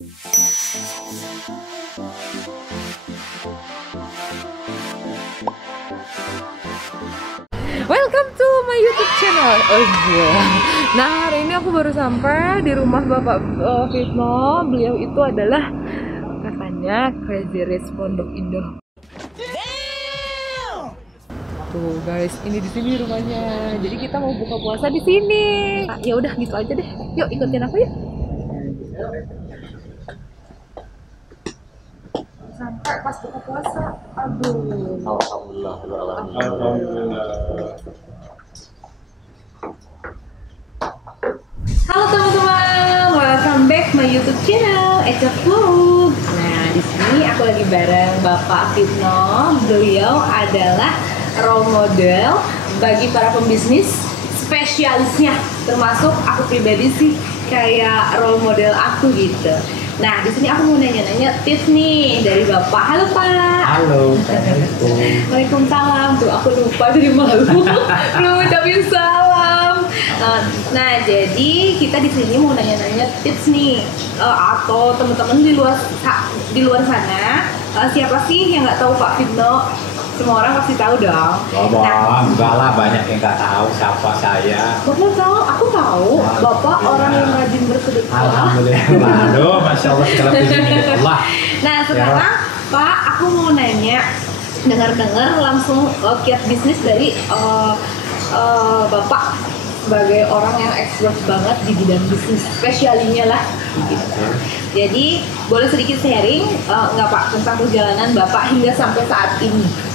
Welcome to my YouTube channel. Oh iya. Nah, hari ini aku baru sampai di rumah Bapak Fitno. Beliau itu adalah katanya Crazy Rich Pondok Indah. Tuh guys, ini di sini rumahnya. Jadi kita mau buka puasa di sini. Ya udah gitu aja deh. Yuk ikutin aku yuk. Sampai pas buka puasa. Aduh. Alhamdulillah. Halo teman-teman, welcome back my YouTube channel Eca Vlog. Nah, di sini aku lagi bareng Bapak Fitno. Beliau adalah role model bagi para pembisnis, spesialisnya. Termasuk aku pribadi sih kayak role model aku gitu. Nah, di sini aku mau nanya-nanya tips nih dari Bapak. Halo Pak. Halo, Assalamualaikum. Waalaikumsalam. Tuh aku lupa jadi malu. Belum ucapin salam. Nah, jadi kita di sini mau nanya-nanya tips nih, atau teman-teman di luar sana, siapa sih yang nggak tahu Pak Fitno? Semua orang pasti tahu dong. Enggak lah, banyak yang nggak tahu siapa saya. Bapak tahu, aku tahu. Bapak orang yang rajin bersedekah. Alhamdulillah. Aduh, masya Allah, segala puji milik Allah. Nah, sekarang Pak, aku mau nanya, dengar-dengar langsung kiat bisnis dari Bapak sebagai orang yang expert banget di bidang bisnis, spesialinya lah. Gitu. Jadi boleh sedikit sharing nggak Pak tentang perjalanan Bapak hingga sampai saat ini?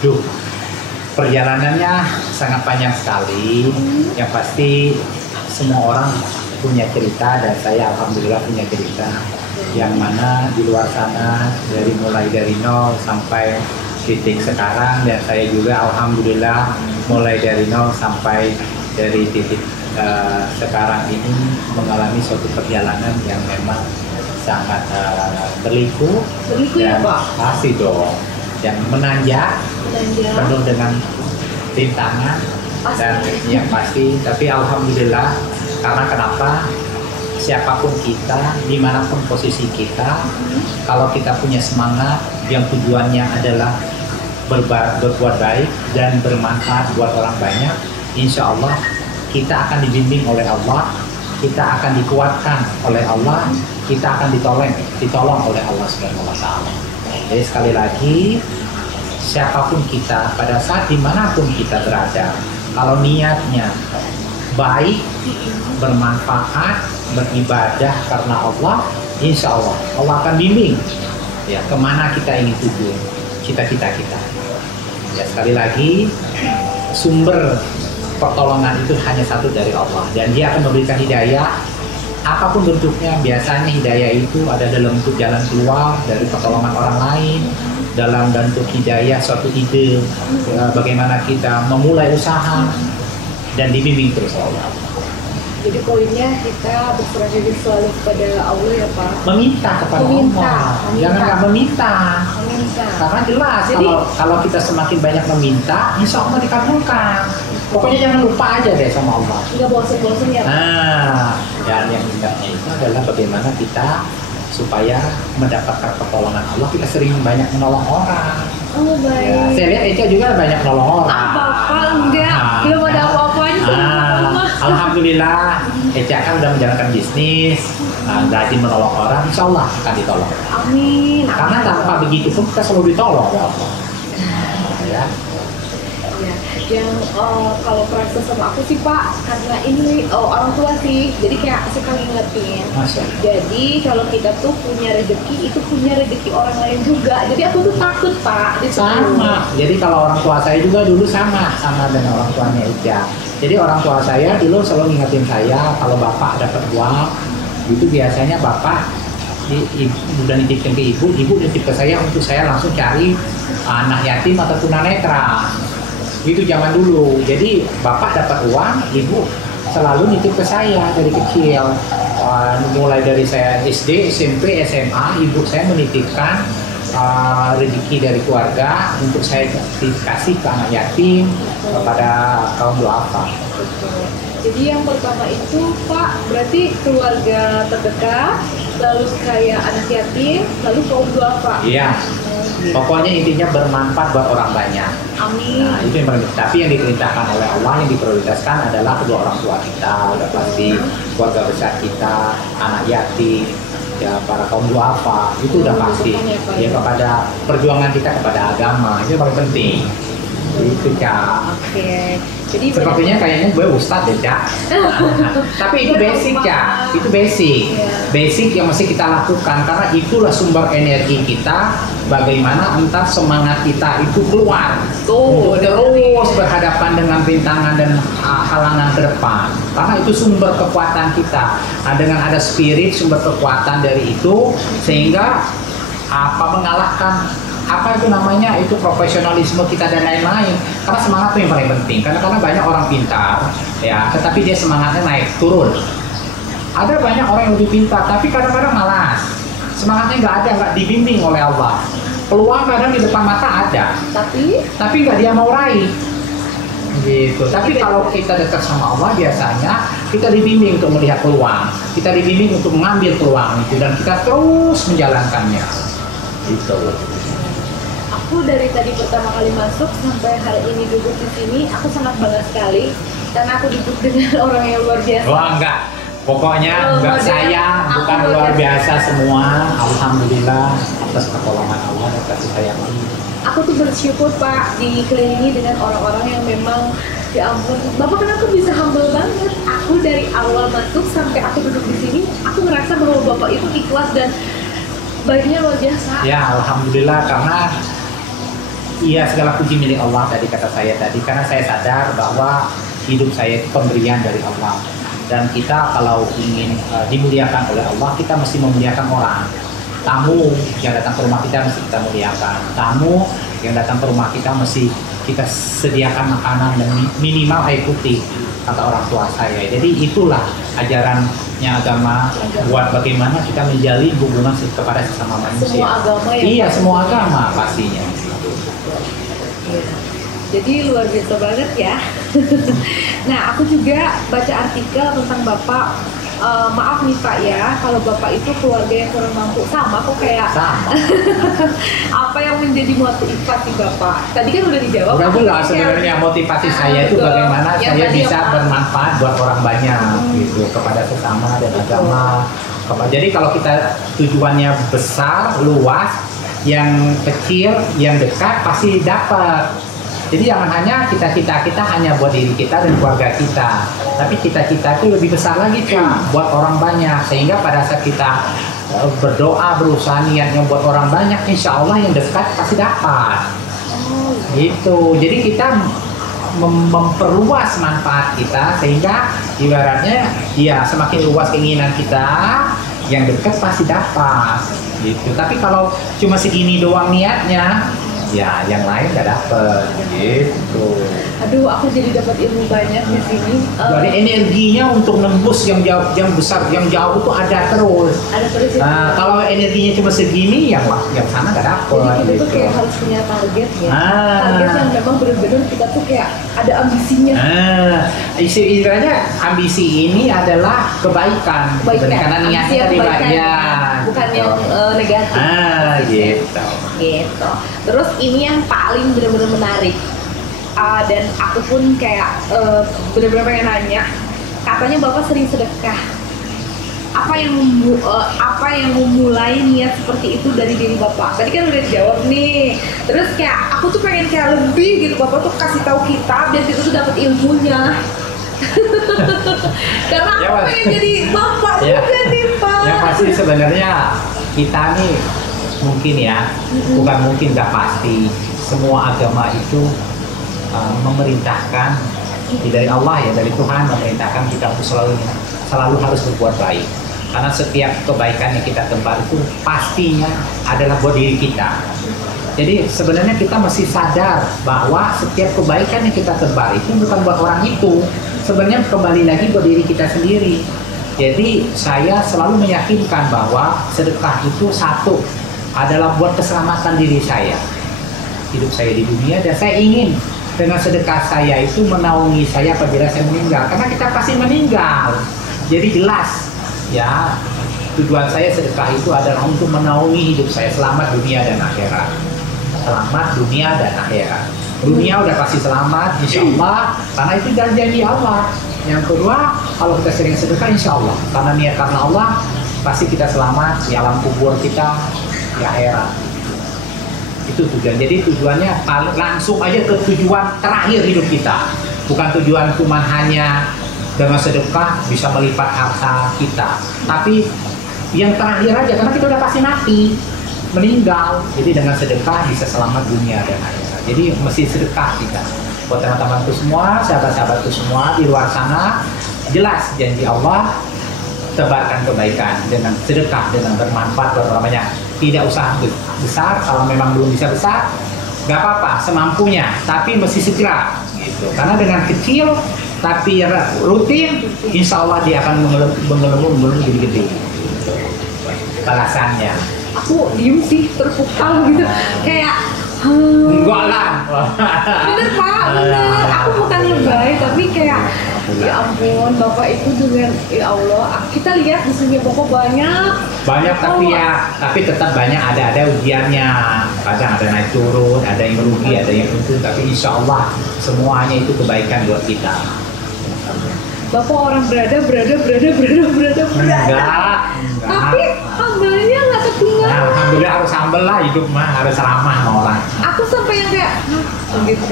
Duh, perjalanannya sangat panjang sekali. Yang pasti semua orang punya cerita dan saya alhamdulillah punya cerita. Yang mana di luar sana mulai dari nol sampai titik sekarang, dan saya juga alhamdulillah mulai dari nol sampai dari titik sekarang ini mengalami suatu perjalanan yang memang sangat berliku ya dan Pak? pasti dong, yang menanjak, penuh dengan rintangan dan yang pasti, tapi alhamdulillah. Karena kenapa? Siapapun kita, dimanapun posisi kita, kalau kita punya semangat yang tujuannya adalah berbuat baik dan bermanfaat buat orang banyak, insya Allah kita akan dibimbing oleh Allah, kita akan dikuatkan oleh Allah, kita akan ditolong oleh Allah Subhanahu wa Ta'ala. Jadi sekali lagi, siapapun kita, pada saat dimanapun kita berada, kalau niatnya baik, bermanfaat, beribadah karena Allah, insya Allah Allah akan bimbing ya kemana kita ingin tuju, cita-cita kita. Ya sekali lagi, sumber pertolongan itu hanya satu dari Allah, dan Dia akan memberikan hidayah apapun bentuknya. Biasanya hidayah itu ada dalam bentuk jalan keluar dari pertolongan orang lain, dalam bentuk hidayah suatu ide, bagaimana kita memulai usaha, dan dibimbing terus oleh Allah. Jadi poinnya kita berserah diri selalu kepada Allah ya Pak. Meminta kepada Allah, jangan nggak meminta. Karena jelas kalau kita semakin banyak meminta, insya Allah dikabulkan. Pokoknya jangan lupa aja deh sama Allah. Nggak bosan-bosan ya Pak. Nah, dan yang indahnya itu adalah bagaimana kita supaya mendapatkan pertolongan Allah, kita sering banyak menolong orang. Oh baik. Ya, saya lihat Eka juga banyak menolong orang. Apa-apa enggak, belum ada apa-apanya sama alhamdulillah, Eka kan udah menjalankan bisnis, rajin menolong orang, insya Allah akan ditolong. Amin. Karena tanpa begitu pun kita selalu ditolong ya Allah. Ya. Yang kalau perasa sama aku sih Pak, karena ini orang tua sih, jadi kayak suka ngingetin. Jadi kalau kita tuh punya rezeki, itu punya rezeki orang lain juga. Jadi aku tuh takut Pak. Sama. Jadi kalau orang tua saya juga dulu sama dengan orang tuanya Ica. Jadi orang tua saya dulu selalu ngingetin saya, kalau bapak dapat uang, itu biasanya bapak udah nitipin ke ibu nitip ke saya untuk saya langsung cari anak yatim atau tunanetra. Itu zaman dulu. Jadi bapak dapat uang, ibu selalu nitip ke saya dari kecil. Mulai dari saya SD, SMP, SMA, ibu saya menitipkan rezeki dari keluarga untuk saya dikasih ke anak yatim, kepada kaum duafa. Jadi yang pertama itu Pak, berarti keluarga terdekat, lalu kayak anak yatim, lalu kaum duafa. Iya. Pokoknya intinya bermanfaat buat orang banyak. Amin. Nah, itu yang paling penting. Tapi yang diperintahkan oleh Allah, yang diprioritaskan adalah kedua orang tua kita, udah pasti keluarga besar kita, anak yatim, ya para kaum duafa, itu udah pasti. Ya kepada perjuangan kita kepada agama, itu yang paling penting. Itu Cak. Oke. Jadi Sepertinya kayaknya gue ustadz ya Cak. Tapi itu basic Cak. Itu basic. Basic yang mesti kita lakukan karena itulah sumber energi kita. Bagaimana entar semangat kita itu keluar untuk terus berhadapan dengan rintangan dan halangan ke depan. Karena itu sumber kekuatan kita. Nah, dengan ada spirit sumber kekuatan dari itu sehingga mengalahkan apa itu namanya, itu profesionalisme kita dan lain-lain. Karena semangat itu yang paling penting. Karena banyak orang pintar ya, tetapi dia semangatnya naik turun. Ada banyak orang yang lebih pintar tapi kadang-kadang malas, semangatnya nggak dibimbing oleh Allah. Peluang kadang di depan mata ada tapi nggak dia mau raih gitu. Tapi kalau kita dekat sama Allah, biasanya kita dibimbing untuk melihat peluang, kita dibimbing untuk mengambil peluang itu, dan kita terus menjalankannya gitu. Aku dari tadi pertama kali masuk sampai hari ini duduk di sini, aku sangat bangga sekali karena aku duduk dengan orang yang luar biasa. Wah enggak, pokoknya enggak, saya bukan luar biasa semua. Alhamdulillah atas pertolongan Allah dan kasih sayang. Aku tuh bersyukur Pak dikelilingi dengan orang-orang yang memang, ya ampun, Bapak kenapa bisa humble banget. Aku dari awal masuk sampai aku duduk di sini, aku ngerasa bahwa Bapak itu ikhlas dan baiknya luar biasa. Ya Alhamdulillah, karena iya segala puji milik Allah tadi kata saya tadi, karena saya sadar bahwa hidup saya itu pemberian dari Allah, dan kita kalau ingin dimuliakan oleh Allah, kita mesti memuliakan orang. Tamu yang datang ke rumah kita mesti kita muliakan, tamu yang datang ke rumah kita mesti kita sediakan makanan dan minimal air putih, kata orang tua saya. Jadi itulah ajarannya agama, buat bagaimana kita menjalin hubungan kepada sesama manusia. Semua agama ya? Iya, semua agama pastinya. Jadi luar biasa banget ya. Nah, aku juga baca artikel tentang Bapak. Maaf nih Pak ya, kalau Bapak itu keluarga yang kurang mampu. Sama kok kayak Sama. apa yang menjadi motivasi Bapak? Tadi kan udah dijawab. Udah jelas sebenarnya motivasi saya itu bagaimana saya bisa bermanfaat buat orang banyak gitu, kepada sesama dan agama. Jadi kalau kita tujuannya besar, luas, yang kecil, yang dekat pasti dapat. Jadi jangan hanya cita-cita kita hanya buat diri kita dan keluarga kita, tapi cita-cita itu lebih besar lagi Kak, buat orang banyak. Sehingga pada saat kita berdoa, berusaha niatnya buat orang banyak, insya Allah yang dekat pasti dapat. Gitu. Jadi kita memperluas manfaat kita, sehingga ibaratnya ya semakin luas keinginan kita, yang dekat pasti dapat. Gitu. Tapi kalau cuma segini doang niatnya, ya yang lain nggak dapet gitu. Aduh, aku jadi dapat ilmu banyak di sini. Jadi energinya untuk nembus yang jauh, yang besar, yang jauh itu ada terus. Ada terus. Nah, kalau energinya cuma segini, yang sana nggak dapet. Jadi kita gitu. tuh kayak harus punya target ya. Target yang memang benar-benar kita tuh kayak ada ambisinya. Istilahnya ambisi ini adalah kebaikan. Karena niatnya tadi ya. Bukan yang negatif. Gitu. Gitu. Terus ini yang paling benar-benar menarik, dan aku pun kayak benar-benar pengen nanya. Katanya Bapak sering sedekah. Apa yang memulai niat seperti itu dari diri Bapak? Tadi kan udah dijawab nih. Terus kayak aku tuh pengen kayak lebih gitu, Bapak tuh kasih tahu kita biar kita tuh dapat ilmunya. Karena aku pengen jadi Bapak juga nih Pak. Yang pasti sebenarnya kita nih mungkin ya, bukan mungkin, nggak pasti. Semua agama itu memerintahkan dari Allah ya, dari Tuhan memerintahkan kita untuk selalu harus berbuat baik. Karena setiap kebaikan yang kita tebar itu pastinya adalah buat diri kita. Jadi sebenarnya kita mesti sadar bahwa setiap kebaikan yang kita tebar itu bukan buat orang itu. Sebenarnya kembali lagi buat diri kita sendiri. Jadi saya selalu meyakinkan bahwa sedekah itu satu adalah buat keselamatan diri saya, hidup saya di dunia, dan saya ingin dengan sedekah saya itu menaungi saya apabila saya meninggal, karena kita pasti meninggal. Jadi jelas ya, tujuan saya sedekah itu adalah untuk menaungi hidup saya selamat dunia dan akhirat. Selamat dunia dan akhirat. Dunia udah pasti selamat, insya Allah, karena itu janji Allah. Yang kedua, kalau kita sering sedekah, insya Allah, karena niat karena Allah, pasti kita selamat di alam kubur kita, di akhirat. Itu tujuan. Jadi tujuannya langsung aja ke tujuan terakhir hidup kita. Bukan tujuan cuma hanya dengan sedekah bisa melipat harta kita. Tapi yang terakhir aja, karena kita udah pasti mati, meninggal. Jadi dengan sedekah bisa selamat dunia dan akhirat. Jadi mesti sedekah kita. Buat teman-temanku semua, sahabat-sahabatku semua di luar sana, jelas janji Allah, tebarkan kebaikan dengan sedekah, dengan bermanfaat buat orang banyak. Tidak usah besar, kalau memang belum bisa besar, nggak apa-apa, semampunya, tapi mesti segera gitu. Karena dengan kecil tapi rutin, insya Allah dia akan mengelum jadi gede balasannya. Aku diem sih, terpukau gitu, kayak enggak lah. bener Pak, bener. Aku bukan lebay, tapi kayak ya ampun, Bapak itu dengan ya Allah, kita lihat di sini Bapak banyak tapi tapi tetap banyak ada ujiannya. Kadang ada naik turun, ada yang rugi, ada yang untung, tapi insya Allah semuanya itu kebaikan buat kita. Bapak orang berada. Enggak. Tapi hambanya nggak ketinggalan. Nah, alhamdulillah harus humble lah, hidup mah harus ramah sama orang. Aku sampai yang kayak gitu.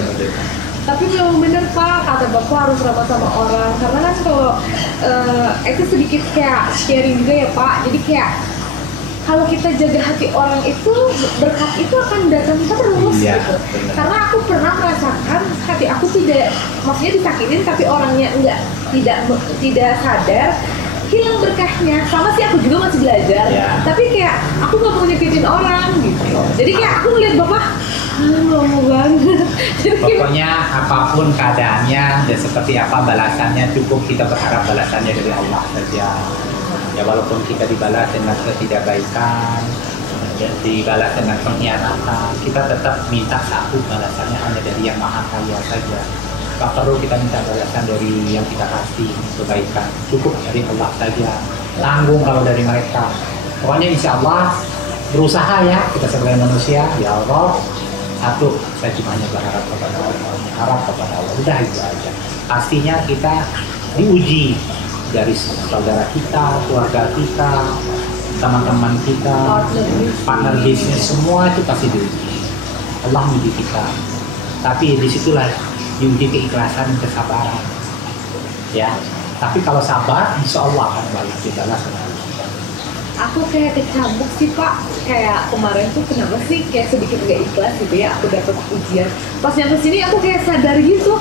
Tapi memang bener Pak, kata Bapak harus ramah sama orang. Karena kan kalau itu sedikit kayak sharing juga ya Pak. Jadi kayak kalau kita jaga hati orang itu, berkat itu akan datang terus iya, gitu. Bener. Karena aku pernah merasakan hati aku tidak, maksudnya disakitin tapi orangnya tidak sadar, hilang berkahnya. Sama sih aku juga masih belajar, tapi kayak aku nggak mau nyakitin orang gitu. Jadi kayak aku ngeliat Bapak lama banget. Pokoknya apapun keadaannya dan seperti apa balasannya, cukup kita berharap balasannya dari Allah saja. Ya walaupun kita dibalas dengan ketidakbaikan, dibalas dengan pengkhianatan, kita tetap minta satu balasannya hanya dari yang maha kaya saja. Tak perlu kita minta balasan dari yang kita kasih kebaikan, cukup dari Allah saja. Tanggung kalau dari mereka. Pokoknya insya Allah berusaha ya kita sebagai manusia. Ya Allah, satu saya cuma hanya berharap kepada Allah, harap kepada Allah. Udah itu aja. Pastinya kita diuji dari saudara kita, keluarga kita, teman-teman kita, partner bisnis, semua itu pasti diuji. Allah menguji kita. Tapi disitulah diuji keikhlasan dan kesabaran. Ya. Tapi kalau sabar, insya Allah akan balik dibalas. Aku kayak kecambuk sih Pak. Kayak kemarin tuh kenapa sih kayak sedikit gak ikhlas gitu ya. Aku dapat ujian. Pas nyampe sini aku kayak sadar gitu.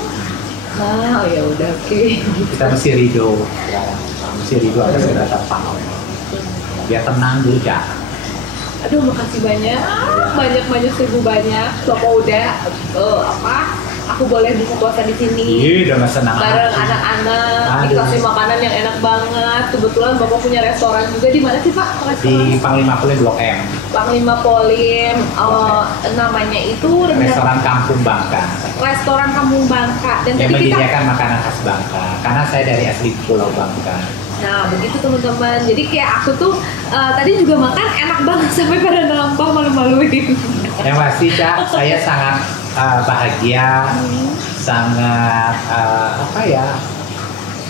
Nah, oh ya udah oke. Kita mesti ridho, ya. Mesti ridho atas kedatangan Allah. Biar tenang dulu ya. Aduh, makasih banyak, banyak seribu banyak. Bapak udah aku boleh buka puasa di sini. Iya, udah senang bareng anak-anak, dikasih makanan yang enak banget. Kebetulan Bapak punya restoran juga di mana sih Pak? Di Panglima Polim Blok M. Panglima Polim, namanya itu Restoran Kampung Bangka. Restoran Kampung Bangka. Dan yang menyediakan makanan khas Bangka. Karena saya dari asli Pulau Bangka. Nah begitu teman-teman. Jadi kayak aku tuh tadi juga makan enak banget sampai pada nampah malu-maluin. Yang pasti Cak, saya sangat bahagia, sangat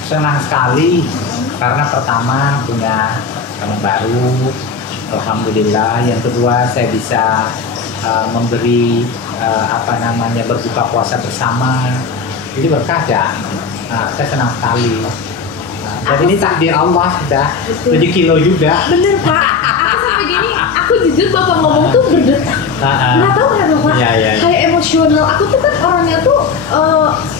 senang sekali karena pertama punya teman baru, alhamdulillah. Yang kedua saya bisa memberi berbuka puasa bersama, jadi berkah ya. Saya senang sekali. Dan ini takdir Allah dah, rezeki lo juga. Bener Pak, aku sampai gini, aku jujur Bapak ngomong tuh berdetak. Nggak tahu kenapa Pak, kayak emosional. Aku tuh kan orangnya tuh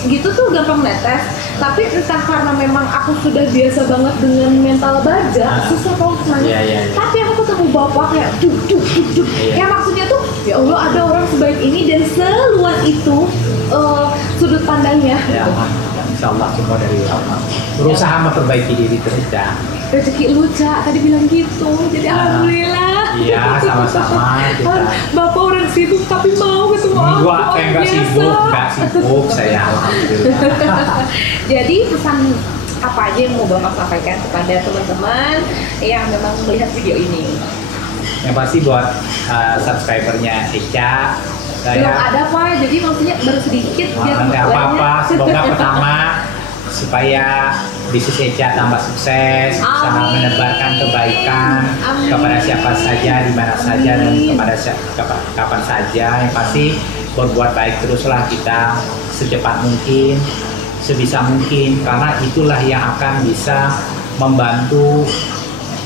gitu tuh gampang netes. Tapi entah karena memang aku sudah biasa banget dengan mental baja, susah banget nanya. Tapi aku ketemu Bapak kayak duk. Kayak maksudnya tuh, ya Allah ada orang sebaik ini dan seluas itu sudut pandangnya. Insya Allah semua dari Allah. Berusaha memperbaiki diri terus dah. Rezeki lu Cak, tadi bilang gitu. Jadi alhamdulillah. Iya, sama-sama kita. Bapak orang sibuk tapi mau ketemu aku. Enggak sibuk saya alhamdulillah. Jadi pesan apa aja yang mau Bapak sampaikan kepada teman-teman yang memang melihat video ini? Yang pasti buat subscribernya Echa, Belum ada Pak, jadi maksudnya baru sedikit biar nggak apa-apa. Semoga pertama supaya bisnis Echa tambah sukses, bisa menebarkan kebaikan kepada siapa saja, di mana saja, dan kepada kapan saja. Yang pasti berbuat baik teruslah kita secepat mungkin, sebisa mungkin, karena itulah yang akan bisa membantu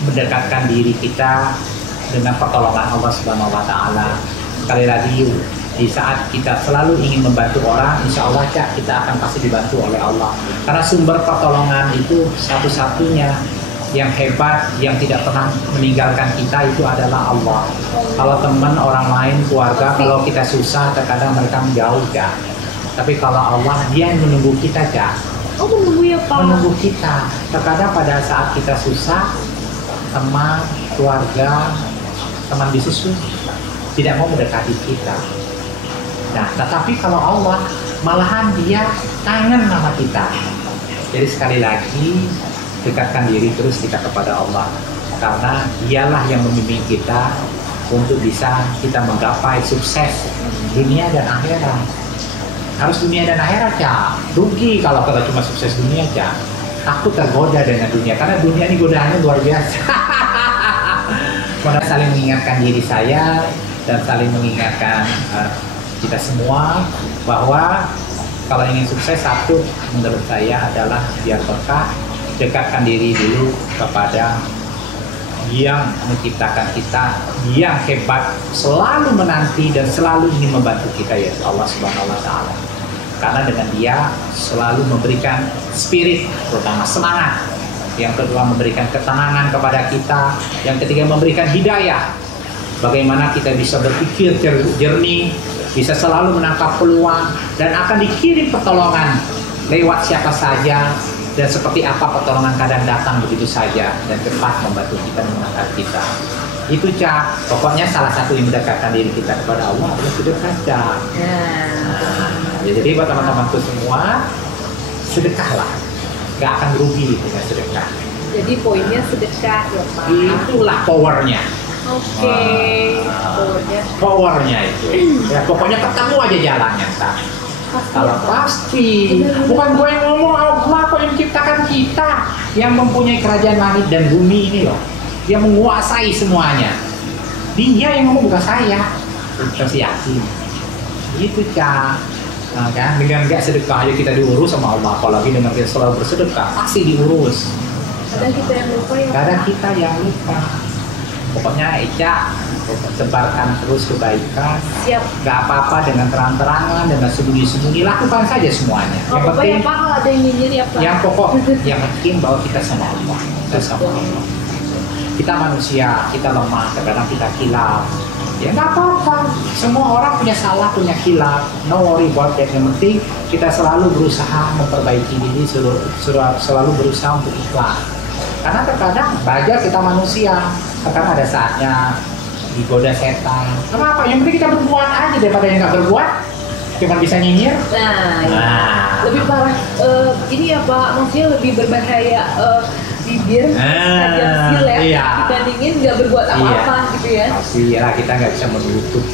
mendekatkan diri kita dengan pertolongan Allah Subhanahu wa Ta'ala. Sekali lagi, di saat kita selalu ingin membantu orang, insya Allah kita akan pasti dibantu oleh Allah. Karena sumber pertolongan itu satu-satunya yang hebat, yang tidak pernah meninggalkan kita, itu adalah Allah. Kalau teman, orang lain, keluarga, kalau kita susah, terkadang mereka menjauh ya. Tapi kalau Allah, Dia yang menunggu kita ya. Oh, menunggu ya Pak? Menunggu kita. Terkadang pada saat kita susah, teman, keluarga, teman bisnis itu tidak mau mendekati kita. Nah, tetapi kalau Allah, malahan Dia kangen sama kita. Jadi sekali lagi, dekatkan diri terus kita kepada Allah, karena Dialah yang membimbing kita untuk bisa kita menggapai sukses dunia dan akhirat. Harus dunia dan akhirat ya. Rugi kalau cuma sukses dunia ya. Takut tergoda dengan dunia, karena dunia ini godaannya luar biasa. Karena saling mengingatkan diri saya dan saling mengingatkan kita semua bahwa kalau ingin sukses, satu menurut saya adalah biar berkah, dekatkan diri dulu kepada yang menciptakan kita, yang hebat, selalu menanti dan selalu ingin membantu kita, yaitu Allah Subhanahu wa Ta'ala. Karena dengan Dia selalu memberikan spirit, terutama semangat. Yang kedua, memberikan ketenangan kepada kita. Yang ketiga, memberikan hidayah. Bagaimana kita bisa berpikir jernih, bisa selalu menangkap peluang, dan akan dikirim pertolongan lewat siapa saja, dan seperti apa pertolongan kadang datang begitu saja dan cepat membantu kita, mengangkat kita. Itu Cak, pokoknya salah satu yang mendekatkan diri kita kepada Allah adalah sedekah Cak. Jadi buat teman-temanku semua, sedekahlah, gak akan rugi dengan sedekah. Jadi poinnya sedekah ya Pak. Itulah powernya. Oke, powernya itu. Ya pokoknya ketemu aja jalannya Cak. Kalau pasti, bukan gue yang ngomong, Allah kok yang menciptakan kita, yang mempunyai kerajaan langit dan bumi ini loh. Dia menguasai semuanya. Dia yang ngomong, bukan saya. Terus yakin. Gitu Cak. Nah, kan? Dengan gak sedekah aja kita diurus sama Allah. Apalagi dengan kita selalu bersedekah, pasti diurus. Kadang kita yang lupa ya. Kadang kita yang lupa. Pokoknya Echa sebarkan terus kebaikan. Siap. Gak apa-apa dengan terang-terangan, dengan sembunyi-sembunyi, lakukan saja semuanya. Yang penting ya Pak, kalau ada yang nyinyir ya Pak. Yang pokok, yang penting bahwa kita sama Allah. Kita sama Allah. Kita manusia, kita lemah, terkadang kita kilaf. Ya nggak apa-apa. Semua orang punya salah, punya kilaf. No worry about that. Yang penting kita selalu berusaha memperbaiki diri, selalu berusaha untuk ikhlas. Karena terkadang belajar kita manusia, terkadang ada saatnya digoda setan. Kenapa? Yang penting kita berbuat aja daripada yang nggak berbuat, cuma bisa nyinyir. Nah. Lebih parah. Ini ya Pak, maksudnya lebih berbahaya bibir tajam silet dibandingin nggak berbuat apa-apa gitu ya. Pasti ya, kita nggak bisa menutup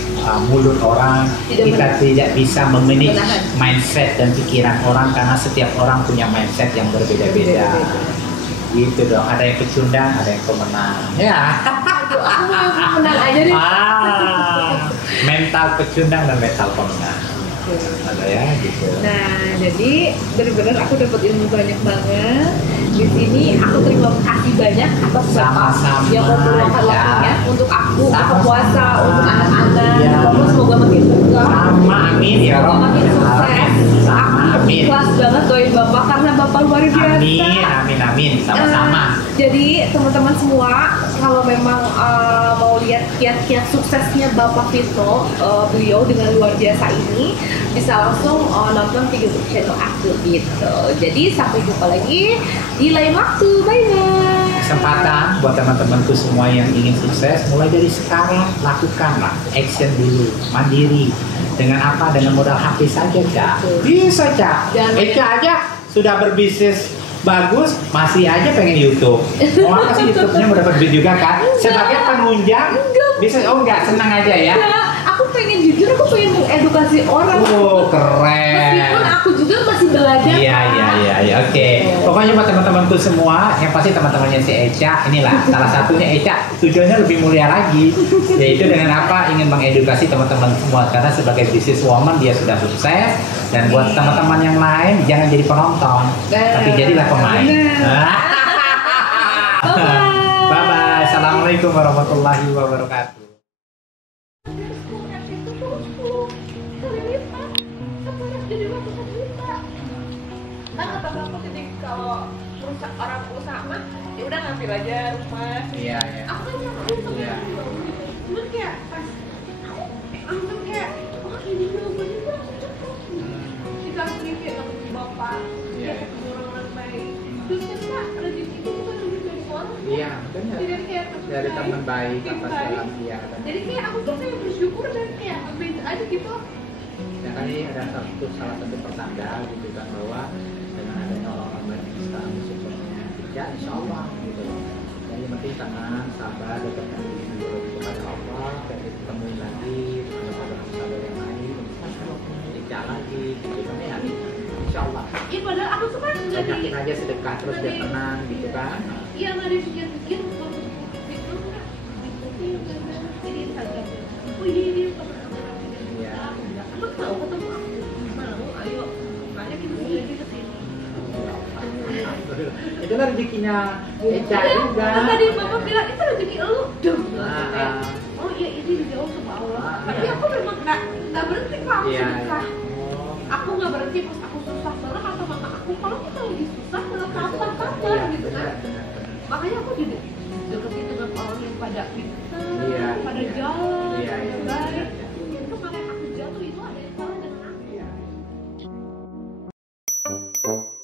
mulut orang, kita tidak bisa memanage mindset dan pikiran orang, karena setiap orang punya mindset yang berbeda-beda. Gitu dong, ada yang pecundang, ada yang pemenang. Ya. Aduh, aku mau pemenang aja deh. Mental pecundang dan mental pemenang. Ada ya gitu. Nah, jadi benar-benar aku dapat ilmu banyak banget. Di sini aku terima kasih banyak atas Bapak yang mau meluangkan waktunya untuk aku, untuk puasa, untuk anak-anak. Bapak semoga makin berkah. Amin ya Rob. Makin sukses. Aku ikhlas banget doain Bapak karena Bapak luar biasa. Amin. Sama-sama. Jadi teman-teman semua, kalau memang mau lihat kiat-kiat suksesnya Bapak Fitno, beliau dengan luar biasa ini, bisa langsung nonton di YouTube channel aku gitu. Jadi sampai jumpa lagi di lain waktu. Bye-bye. Kesempatan buat teman-temanku semua yang ingin sukses, mulai dari sekarang lakukanlah, action dulu, mandiri. Dengan apa? Dengan modal HP saja, Cak. Bisa, Cak. Echa aja sudah berbisnis bagus, masih aja pengen YouTube. Orang pasti YouTube-nya mau dapat duit juga kan? Sebagai penunjang, bisa senang aja ya. Aku pengen jujur, aku pengen mengedukasi orang. Oh, keren. Meskipun aku juga masih belajar. Iya, oke. Pokoknya buat teman-temanku semua, yang pasti teman-temannya si Echa, inilah salah satunya Echa, tujuannya lebih mulia lagi, yaitu dengan apa? Ingin mengedukasi teman-teman semua, karena sebagai business woman dia sudah sukses. Dan buat teman-teman yang lain, jangan jadi penonton, tapi jadilah pemain. Bye-bye. Assalamualaikum warahmatullahi wabarakatuh. Kan kata bapak jadi kalau orang usaha mah ya udah ngambil aja rumah. Iya. Aku kan nyamperin sama dia. Cuman kayak pas aku langsung kayak wah ini jawabannya tuh aku cukup. Dikasih kayak sama bapak, kayak orang baik. Terus kan kak rezeki itu bukan rezeki dari orang. Iya, benar. Dari teman baik apa segala iya. Jadi kayak aku tuh kayak bersyukur dan kayak amazed aja gitu. Ya kan ini ada salah satu pertanda gitu kan, bahwa dengan adanya orang-orang baik yang sekarang supportnya ya insya Allah gitu loh. Yang penting tenang, sabar, dekatkan diri kepada Allah, dan ditemuin lagi sahabat-sahabat yang lain, tidak lagi gitu kan ya. Insya Allah. Iya padahal aku tuh kan banyakin aja sedekah terus biar tenang gitu kan. Iya nggak dipikir-pikir waktu itu kan jadi Instagram. Oh iya dia tahu ketemu aku mau ayo makanya kita lagi ke sini. Itulah rezekinya Echa juga. Tadi bapak bilang itu rezeki lu dong. Oh iya ini dijawab sama Allah. Tapi aku memang nggak berhenti kalau aku sedekah. Aku nggak berhenti pas aku susah, soalnya kata mama aku kalau kita lagi susah kalau sabar gitu kan. Makanya aku jadi deketin dengan orang yang pada pintar, pada jalan, baik. Itu makanya aku jatuh itu ada yang salah dengan aku.